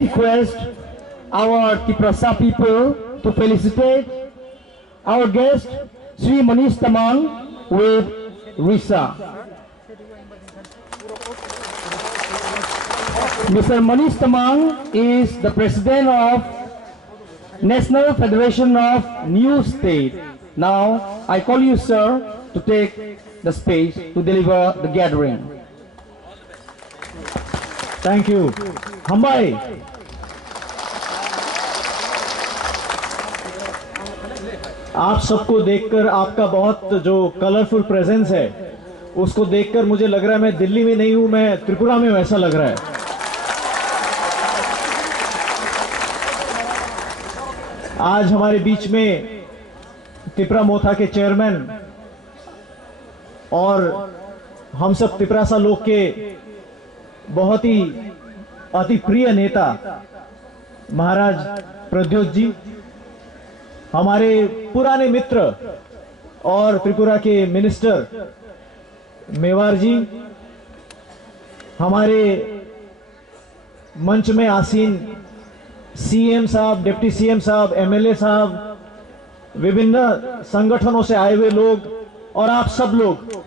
request our Tiprasa people to felicitate our guest Sri Manish Tamang with Risa. Mr. Manish Tamang is the president of National Federation of New State. Now I call you, sir, to take the space to deliver the gathering. Thank you. Hambai. आप सबको देखकर, आपका बहुत जो colourful presence है उसको देखकर मुझे लग रहा है मैं दिल्ली में नहीं हूं, मैं त्रिपुरा में हूं, ऐसा लग रहा है। आज हमारे बीच में त्रिपुरा मोथा के चेयरमैन और हम सब त्रिपुरासा लोग के बहुत ही अति प्रिय नेता महाराज प्रद्योत जी, हमारे पुराने मित्र और त्रिपुरा के मिनिस्टर मेवार जी, हमारे मंच में आसीन सीएम साहब, डिप्टी सीएम साहब, एमएलए साहब, विभिन्न संगठनों से आए हुए लोग और आप सब लोग,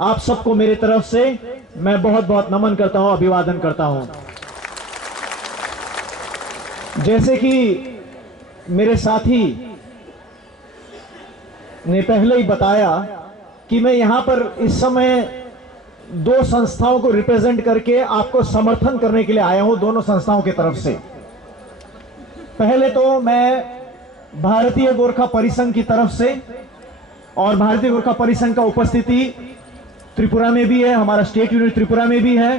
आप सबको मेरी तरफ से मैं बहुत बहुत नमन करता हूं, अभिवादन करता हूं। जैसे कि मेरे साथी ने पहले ही बताया कि मैं यहां पर इस समय दो संस्थाओं को रिप्रेजेंट करके आपको समर्थन करने के लिए आया हूं, दोनों संस्थाओं की तरफ से। पहले तो मैं भारतीय गोरखा परिसंघ की तरफ से, और भारतीय गोरखा परिसंघ का उपस्थिति त्रिपुरा में भी है, हमारा स्टेट यूनिट त्रिपुरा में भी है।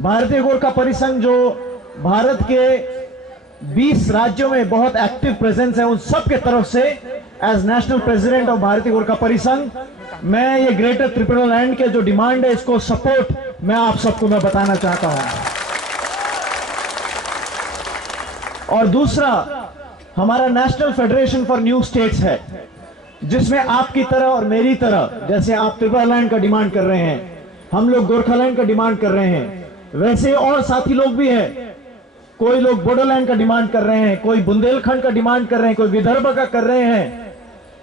भारतीय गोरखा परिसंघ जो भारत के 20 राज्यों में बहुत एक्टिव प्रेजेंस है, उन सब के तरफ से एज नेशनल प्रेसिडेंट ऑफ भारतीय गोरखा परिसंघ मैं ये ग्रेटर त्रिपुरा लैंड के जो डिमांड है इसको सपोर्ट मैं आप सबको मैं बताना चाहता हूं। और दूसरा, हमारा national federation for new states है, जिसमें आपकी तरह और मेरी तरह, जैसे आप त्रिपुरा लैंड का डिमांड कर रहे हैं, हम लोग गोरखालैंड का डिमांड कर रहे हैं, वैसे और साथी लोग भी हैं। कोई लोग बोडोलैंड का डिमांड कर रहे हैं, कोई बुंदेलखंड का डिमांड कर रहे हैं, कोई विदर्भ का कर रहे हैं।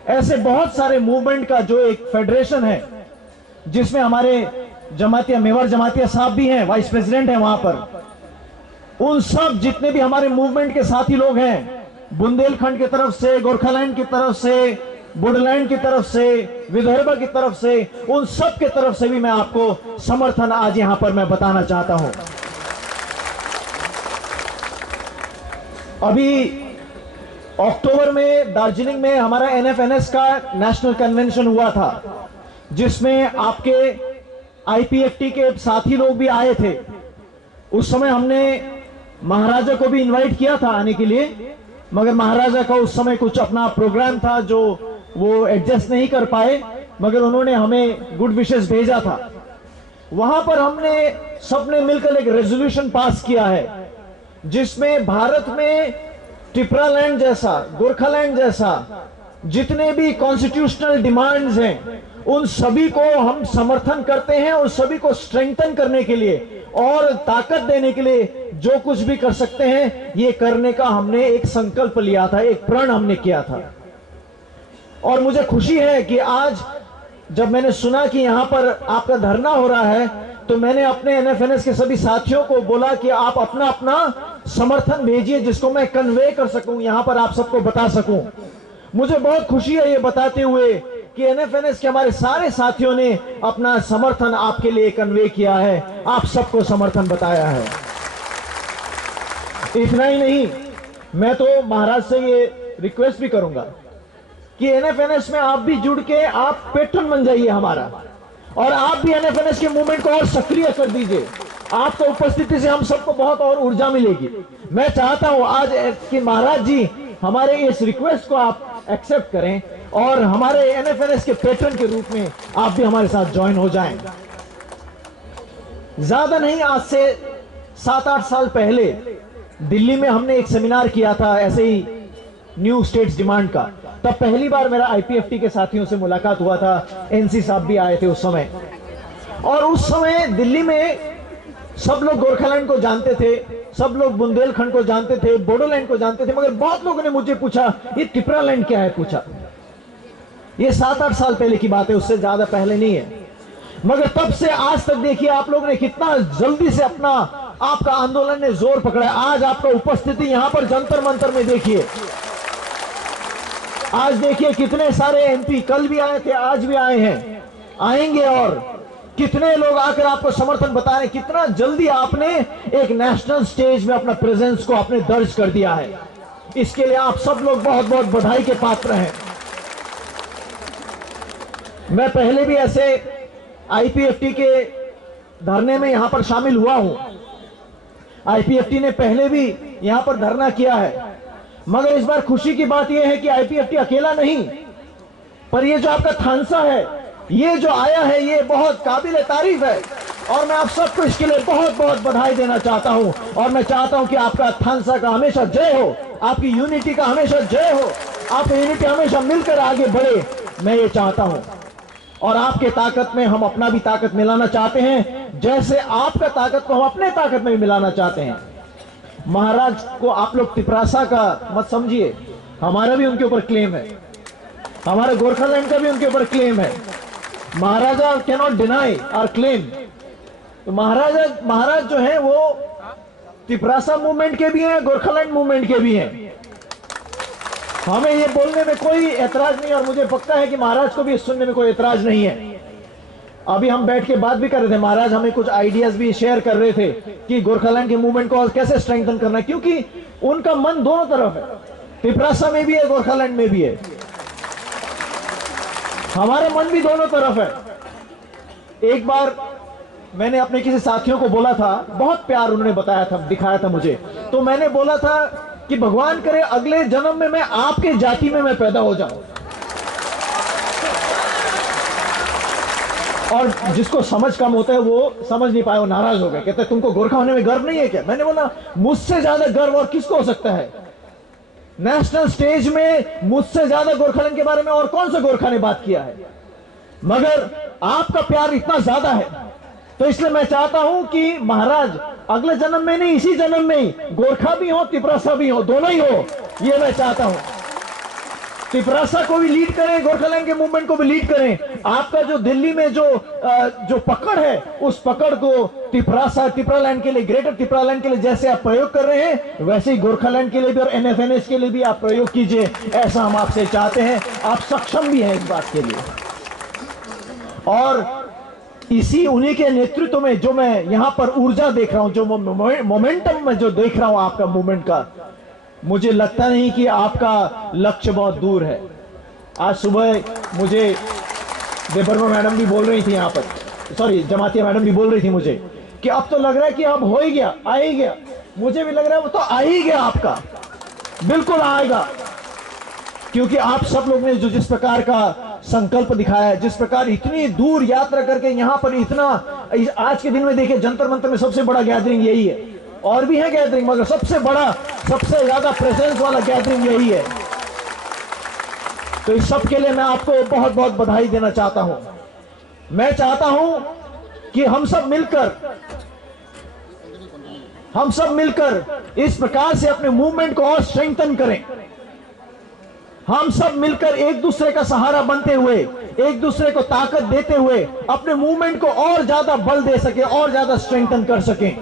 ऐसे बहुत सारे मूवमेंट का जो एक फेडरेशन है, जिसमें हमारे जमातिया, मेवाड़ जमातिया साहब भी हैं, वाइस प्रेसिडेंट हैं वहां पर। उन सब जितने भी हमारे मूवमेंट के साथी लोग हैं, बुंदेलखंड की तरफ से, गोरखालैंड की तरफ से, बोडोलैंड की तरफ से, विदर्भ की तरफ से, उन सब के तरफ से भी मैं आपको समर्थन आज यहां पर मैं बताना चाहता हूं। अभी अक्टूबर में दार्जिलिंग में हमारा एनएफएनएस का नेशनल कन्वेंशन हुआ था, जिसमें आपके आईपीएफटी के साथी लोग भी आए थे। उस समय हमने महाराजा को भी इनवाइट किया था आने के लिए, मगर महाराजा का उस समय कुछ अपना प्रोग्राम था जो वो एडजस्ट नहीं कर पाए, मगर उन्होंने हमें गुड विशेस भेजा था। वहां पर हमने सबने मिलकर एक रेजोल्यूशन पास किया है, जिसमें भारत में त्रिपुरा लैंड जैसा, गोरखालैंड जैसा जितने भी कॉन्स्टिट्यूशनल डिमांड्स हैं, उन सभी को हम समर्थन करते हैं, उन सभी को स्ट्रेंथन करने के लिए और ताकत देने के लिए जो कुछ भी कर सकते हैं, ये करने का हमने एक संकल्प लिया था, एक प्रण हमने किया था। और मुझे खुशी है कि आज जब मैंने सुना कि यहां पर आपका धरना हो रहा है, तो मैंने अपने एनएफएनएस के सभी साथियों को बोला कि आप अपना अपना समर्थन भेजिए, जिसको मैं कन्वे कर सकूं, यहां पर आप सबको बता सकूं। मुझे बहुत खुशी है ये बताते हुए कि एनएफएनएस के हमारे सारे साथियों ने अपना समर्थन आपके लिए कन्वे किया है, आप सबको समर्थन बताया है। इतना ही नहीं, मैं तो महाराज से ये रिक्वेस्ट भी करूंगा कि एनएफएनएस में आप भी जुड़ के आप पेट्रन बन जाइए हमारा, और आप भी एनएफएनएस के मूवमेंट को और सक्रिय कर दीजिए। आपको उपस्थिति से हम सबको बहुत और ऊर्जा मिलेगी। मैं चाहता हूं आज कि महाराज जी हमारे इस रिक्वेस्ट को आप एक्सेप्ट करें और हमारे एनएफएनएस के पेट्रन के रूप में आप भी हमारे साथ ज्वाइन हो जाएं। ज्यादा नहीं, आज से 7-8 साल पहले दिल्ली में हमने एक सेमिनार किया था ऐसे ही न्यू स्टेट्स डिमांड का। तब पहली बार मेरा आईपीएफटी के साथियों से मुलाकात हुआ था, एनसी साहब भी आए थे उस समय। और उस समय दिल्ली में सब लोग गोरखालैंड को जानते थे, सब लोग बुंदेलखंड को जानते थे, बोडोलैंड को जानते थे, मगर बहुत लोगों ने मुझे पूछा ये त्रिपुरालैंड क्या है पूछा। ये 7-8 साल पहले की बात है, उससे ज्यादा पहले नहीं है। मगर तब से आज तक देखिए आप लोगों ने कितना जल्दी से अपना आपका आंदोलन ने जोर पकड़ा है। आज आपका उपस्थिति यहां पर जंतर मंतर में देखिए, आज देखिए कितने सारे एमपी, कल भी आए थे, आज भी आए हैं, आएंगे, और कितने लोग आकर आपको समर्थन बता रहे हैं। कितना जल्दी आपने एक नेशनल स्टेज में अपना प्रेजेंस को आपने दर्ज कर दिया है। इसके लिए आप सब लोग बहुत बहुत बधाई के पात्र हैं। मैं पहले भी ऐसे आईपीएफटी के धरने में यहां पर शामिल हुआ हूं। आईपीएफटी ने पहले भी यहां पर धरना किया है, मगर इस बार खुशी की बात यह है कि आईपीएफटी अकेला नहीं, पर ये जो आपका थानसा है, ये जो आया है, ये बहुत काबिल तारीफ है, और मैं आप सबको इसके लिए बहुत बहुत बधाई देना चाहता हूं। और मैं चाहता हूं कि आपका थानसा का हमेशा जय हो, आपकी यूनिटी का हमेशा जय हो, आपकी यूनिटी हमेशा मिलकर आगे बढ़े, मैं ये चाहता हूं। और आपके ताकत में हम अपना भी ताकत मिलाना चाहते हैं, जैसे आपका ताकत को हम अपने ताकत में भी मिलाना चाहते हैं। महाराज को आप लोग तिपरासा का मत समझिए, हमारा भी उनके ऊपर क्लेम है, हमारे गोरखालैंड का भी उनके ऊपर क्लेम है। Maharaja can not deny our claim. तो महाराज जो है वो तिपरासा मूवमेंट के भी हैं, गोरखालैंड मूवमेंट के भी हैं। हमें ये बोलने में कोई ऐतराज नहीं, और मुझे पक्का है कि महाराज को भी सुनने में कोई ऐतराज नहीं है। अभी हम बैठ के बात भी कर रहे थे, महाराज हमें कुछ आइडियाज भी शेयर कर रहे थे कि गोरखालैंड के मूवमेंट को और कैसे स्ट्रेंथन करना है, क्योंकि उनका मन दोनों तरफ है, तिपरासा में भी है, गोरखालैंड में भी है। हमारा मन भी दोनों तरफ है। एक बार मैंने अपने किसी साथियों को बोला था, बहुत प्यार उन्होंने बताया था, दिखाया था मुझे, तो मैंने बोला था कि भगवान करे अगले जन्म में मैं आपके जाति में मैं पैदा हो जाऊं। और जिसको समझ कम होता है वो समझ नहीं पाया, वो नाराज हो गए, कहते तुमको गोरखा होने में गर्व नहीं है क्या? मैंने बोला मुझसे ज्यादा गर्व और किसको हो सकता है? नेशनल स्टेज में मुझसे ज्यादा गोरखालैंड के बारे में और कौन सा गोरखा ने बात किया है? मगर आपका प्यार इतना ज्यादा है, तो इसलिए मैं चाहता हूं कि महाराज अगले जन्म में नहीं, इसी जन्म में ही गोरखा भी हो, तिपरासा भी हो, दोनों ही हो, ये मैं चाहता हूं। तिपरासा को भी लीड करें, गोरखालैंड के मूवमेंट को भी लीड करें। आपका जो दिल्ली में जो पकड़ है, उस पकड़ को तिपरालैंड के लिए, ग्रेटर तिपरालैंड के लिए जैसे आप प्रयोग कर रहे हैं, वैसे ही गोरखालैंड के लिए भी और एनएफएनएस के लिए भी आप प्रयोग कीजिए, ऐसा हम आपसे चाहते हैं। आप सक्षम भी हैं इस बात के लिए। और इसी उन्हीं के नेतृत्व में जो मैं यहां पर ऊर्जा देख रहा हूं, जो मोमेंटम में जो देख रहा हूं आपका मूवमेंट का, मुझे लगता नहीं कि आपका लक्ष्य बहुत दूर है। आज सुबह मुझे देबर्मा मैडम भी बोल रही थी यहां पर, सॉरी जमातिया मैडम भी बोल रही थी मुझे कि अब तो लग रहा है कि अब हो ही गया, आ ही गया। मुझे भी लग रहा है वो तो आ ही गया, आपका बिल्कुल आएगा, क्योंकि आप सब लोग ने जो जिस प्रकार का संकल्प दिखाया है, जिस प्रकार इतनी दूर यात्रा करके यहां पर इतना, आज के दिन में देखिए जंतर मंतर में सबसे बड़ा गैदरिंग यही है, और भी है गैदरिंग, मगर सबसे बड़ा, सबसे ज्यादा प्रेजेंस वाला गैदरिंग यही है। तो इस सब के लिए मैं आपको बहुत बहुत बधाई देना चाहता हूं। मैं चाहता हूं कि हम सब मिलकर इस प्रकार से अपने मूवमेंट को और स्ट्रेंथन करें। हम सब मिलकर एक दूसरे का सहारा बनते हुए, एक दूसरे को ताकत देते हुए अपने मूवमेंट को और ज्यादा बल दे सके, और ज्यादा स्ट्रेंथन कर सकें।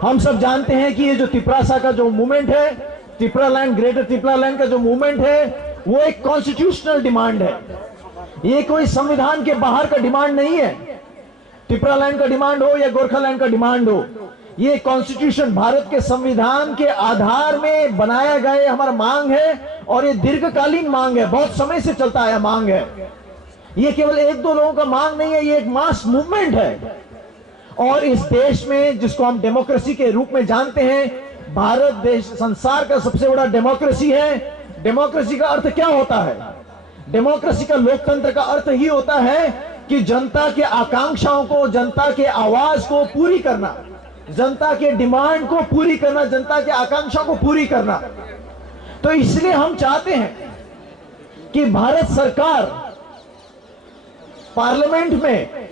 हम सब जानते हैं कि ये जो तिपरासा का जो मूवमेंट है, तिपरालैंड, ग्रेटर तिपरालैंड का जो मूवमेंट है, वो एक कॉन्स्टिट्यूशनल डिमांड है। ये कोई संविधान के बाहर का डिमांड नहीं है। तिपरालैंड का डिमांड हो या गोरखालैंड का डिमांड हो, ये कॉन्स्टिट्यूशन, भारत के संविधान के आधार में बनाया गया हमारा मांग है, और ये दीर्घकालीन मांग है, बहुत समय से चलता आया मांग है। ये केवल एक दो लोगों का मांग नहीं है, ये एक मास मूवमेंट है। और इस देश में, जिसको हम डेमोक्रेसी के रूप में जानते हैं, भारत देश संसार का सबसे बड़ा डेमोक्रेसी है। डेमोक्रेसी का अर्थ क्या होता है? डेमोक्रेसी का, लोकतंत्र का अर्थ ही होता है कि जनता के आकांक्षाओं को, जनता के आवाज को पूरी करना, जनता के डिमांड को पूरी करना, जनता के आकांक्षा को पूरी करना। तो इसलिए हम चाहते हैं कि भारत सरकार पार्लियामेंट में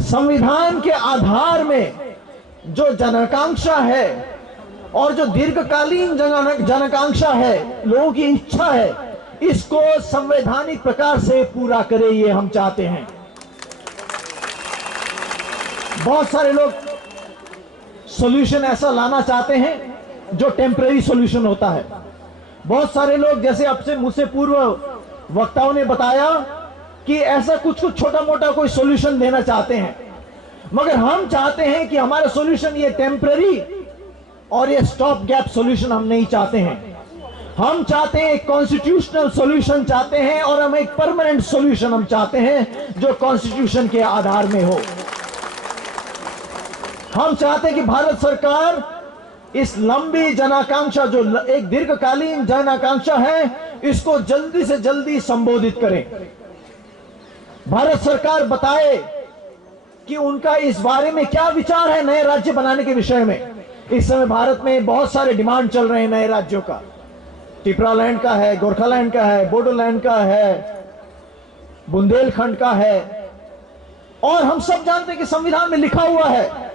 संविधान के आधार में जो जनाकांक्षा है और जो दीर्घकालीन जनाकांक्षा है, लोगों की इच्छा है, इसको संवैधानिक प्रकार से पूरा करे, ये हम चाहते हैं। बहुत सारे लोग सॉल्यूशन ऐसा लाना चाहते हैं जो टेम्परेरी सॉल्यूशन होता है। बहुत सारे लोग, जैसे अब से मुझसे पूर्व वक्ताओं ने बताया, कि ऐसा कुछ छोटा मोटा कोई सॉल्यूशन देना चाहते हैं, मगर हम चाहते हैं कि हमारा सॉल्यूशन ये टेम्परेरी और ये स्टॉप गैप सॉल्यूशन हम नहीं चाहते हैं। हम चाहते हैं एक कॉन्स्टिट्यूशनल सॉल्यूशन चाहते हैं, और हम एक परमानेंट सॉल्यूशन हम चाहते हैं जो कॉन्स्टिट्यूशन के आधार में हो। हम चाहते हैं कि भारत सरकार इस लंबी जनाकांक्षा, जो एक दीर्घकालीन जनाकांक्षा है, इसको जल्दी से जल्दी संबोधित करे। भारत सरकार बताए कि उनका इस बारे में क्या विचार है नए राज्य बनाने के विषय में। इस समय भारत में बहुत सारे डिमांड चल रहे हैं नए राज्यों का। त्रिपुरालैंड का है, गोरखालैंड का है, बोडोलैंड का है, बुंदेलखंड का है, और हम सब जानते हैं कि संविधान में लिखा हुआ है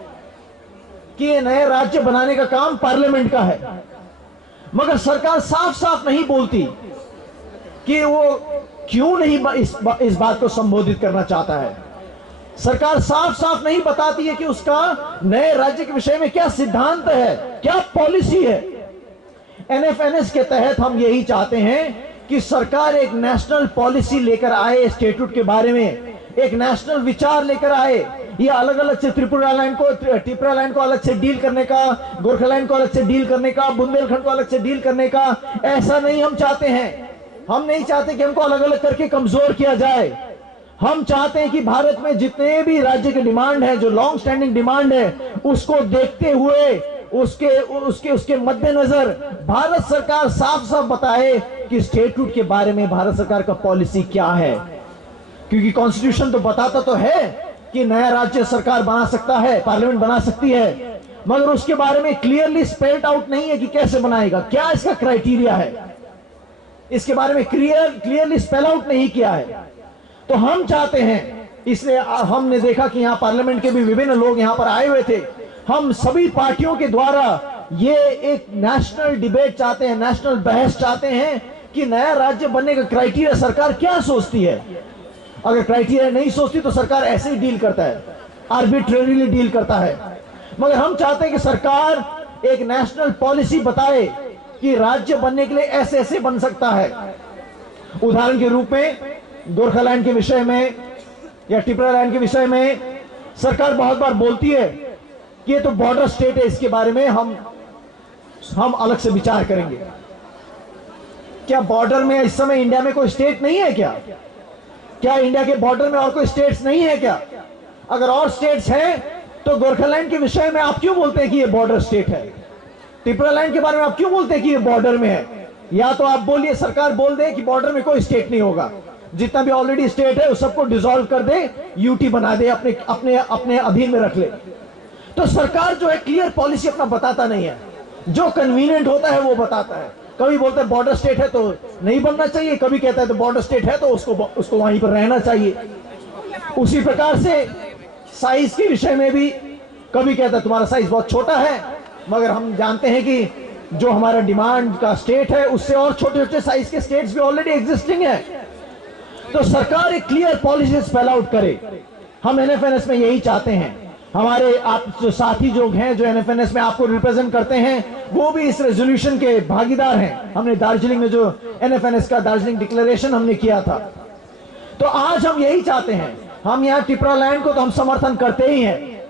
कि ये नए राज्य बनाने का काम पार्लियामेंट का है। मगर सरकार साफ साफ नहीं बोलती कि वो क्यों नहीं इस बात को संबोधित करना चाहता है। सरकार साफ साफ नहीं बताती है कि उसका नए राज्य के विषय में क्या सिद्धांत है, क्या पॉलिसी है। एनएफएनएस के तहत हम यही चाहते हैं कि सरकार एक नेशनल पॉलिसी लेकर आए, स्टेट्यूट के बारे में एक नेशनल विचार लेकर आए। ये अलग अलग से त्रिपुरालैंड को अलग से डील करने का, गोरखालैंड को अलग से डील करने का, बुंदेलखंड को अलग से डील करने का, ऐसा नहीं हम चाहते हैं। हम नहीं चाहते कि हमको अलग अलग करके कमजोर किया जाए। हम चाहते हैं कि भारत में जितने भी राज्य के डिमांड है, जो लॉन्ग स्टैंडिंग डिमांड है, उसको देखते हुए उसके मद्देनजर भारत सरकार साफ साफ बताए कि स्टेट्यूट के बारे में भारत सरकार का पॉलिसी क्या है। क्योंकि कॉन्स्टिट्यूशन तो बताता तो है कि नया राज्य सरकार बना सकता है, पार्लियामेंट बना सकती है, मगर उसके बारे में क्लियरली स्पेल्ड आउट नहीं है कि कैसे बनाएगा, क्या इसका क्राइटेरिया है, इसके बारे में क्लियरली स्पेल आउट नहीं किया है। तो हम चाहते हैं, इसलिए हमने देखा कि यहां पार्लियामेंट के भी विभिन्न लोग यहां पर आए हुए थे। हम सभी पार्टियों के द्वारा ये एक नेशनल डिबेट चाहते हैं, नेशनल बहस चाहते हैं कि नया राज्य बनने का क्राइटेरिया सरकार क्या सोचती है। अगर क्राइटेरिया नहीं सोचती तो सरकार ऐसे ही डील करता है, आर्बिट्रेरीली डील करता है। मगर हम चाहते हैं कि सरकार एक नेशनल पॉलिसी बताए कि राज्य बनने के लिए ऐसे ऐसे बन सकता है। उदाहरण के रूप में गोरखालैंड के विषय में या त्रिपुरालैंड के विषय में सरकार बहुत बार बोलती है कि ये तो बॉर्डर स्टेट है, इसके बारे में हम अलग से विचार करेंगे। क्या बॉर्डर में इस समय इंडिया में कोई स्टेट नहीं है क्या? क्या इंडिया के बॉर्डर में और कोई स्टेट्स नहीं है क्या? अगर और स्टेट्स हैं तो गोरखालैंड के विषय में आप क्यों बोलते हैं कि ये बॉर्डर स्टेट है? त्रिपुरालैंड के बारे में आप क्यों बोलते हैं कि ये बॉर्डर में है? या तो आप बोलिए, सरकार बोल दे कि बॉर्डर में कोई स्टेट नहीं होगा, जितना भी ऑलरेडी स्टेट है उस सबको डिसॉल्व कर दे, यूटी बना दे, अपने अपने अपने अधीन में रख ले। तो सरकार जो है क्लियर पॉलिसी अपना बताता नहीं है, जो कन्वीनियंट होता है वो बताता है। कभी बोलता है बॉर्डर स्टेट है तो नहीं बनना चाहिए, कभी कहता है तो बॉर्डर स्टेट है तो उसको वहीं पर रहना चाहिए। उसी प्रकार से साइज के विषय में भी कभी कहता है तुम्हारा साइज बहुत छोटा है, मगर हम जानते हैं कि जो हमारा डिमांड का स्टेट है उससे और छोटे छोटे साइज के स्टेट्स भी ऑलरेडी एग्जिस्टिंग है। तो सरकार एक क्लियर पॉलिसी स्पेल आउट करे। हम एनएफएनएस में यही चाहते हैं। हमारे आप जो साथी जो हैं, जो एनएफएनएस में आपको रिप्रेजेंट करते हैं, वो भी इस रेजोल्यूशन के भागीदार हैं। हमने दार्जिलिंग में जो एनएफएनएस का दार्जिलिंग डिक्लेरेशन हमने किया था, तो आज हम यही चाहते हैं। हम यहाँ त्रिपुरालैंड को तो हम समर्थन करते ही हैं,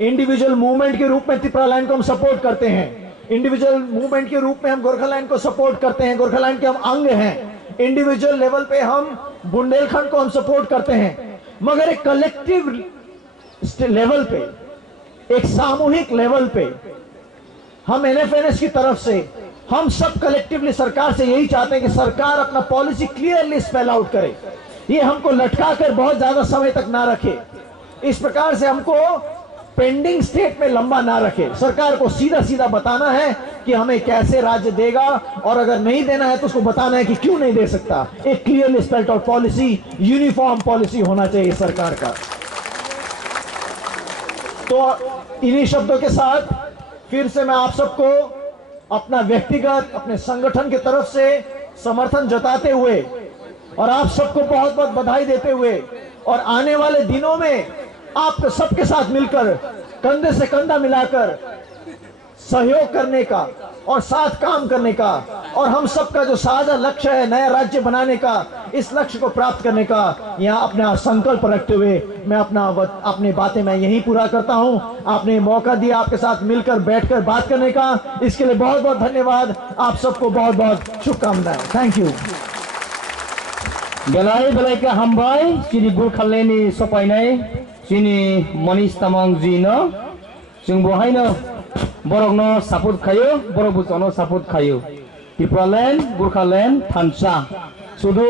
इंडिविजुअल मूवमेंट के रूप में त्रिपुरालैंड को हम सपोर्ट करते हैं, इंडिविजुअल मूवमेंट के रूप में हम गोरखालैंड को सपोर्ट करते हैं, गोरखालैंड के हम अंग हैं, इंडिविजुअल लेवल पे हम बुंदेलखंड को हम सपोर्ट करते हैं। मगर एक कलेक्टिव लेवल पे, एक सामूहिक लेवल पे हम एनएफएनएस की तरफ से हम सब कलेक्टिवली सरकार से यही चाहते हैं कि सरकार अपना पॉलिसी क्लियरली स्पेल आउट करे। ये हमको लटका कर बहुत ज्यादा समय तक ना रखे, इस प्रकार से हमको पेंडिंग स्टेट में लंबा ना रखे। सरकार को सीधा सीधा बताना है कि हमें कैसे राज्य देगा, और अगर नहीं देना है तो उसको बताना है कि क्यों नहीं दे सकता। एक clearly spelled out policy, uniform policy होना चाहिए सरकार का। तो इन्हीं शब्दों के साथ फिर से मैं आप सबको अपना व्यक्तिगत अपने संगठन की तरफ से समर्थन जताते हुए और आप सबको बहुत बहुत बधाई देते हुए और आने वाले दिनों में आप सबके साथ मिलकर कंधे से कंधा मिलाकर सहयोग करने का और साथ काम करने का और हम सबका जो साझा लक्ष्य है नया राज्य बनाने का, इस लक्ष्य को प्राप्त करने का यहाँ अपना संकल्प रखते हुए मैं अपनी बातें मैं यहीं पूरा करता हूँ। आपने मौका दिया आपके साथ मिलकर बैठकर बात करने का, इसके लिए बहुत बहुत धन्यवाद। आप सबको बहुत बहुत शुभकामनाएं। Thank you. बेलाय बेलायका हामबाय सिनि गुरखालनि सफायनाय सिनि मनीष तामाङ जी न जों बहायनो बरकनो सापर्ट खायो, बरक बुजानो सापर्ट खायो। Triplaland, Gurkhaland, Thansa.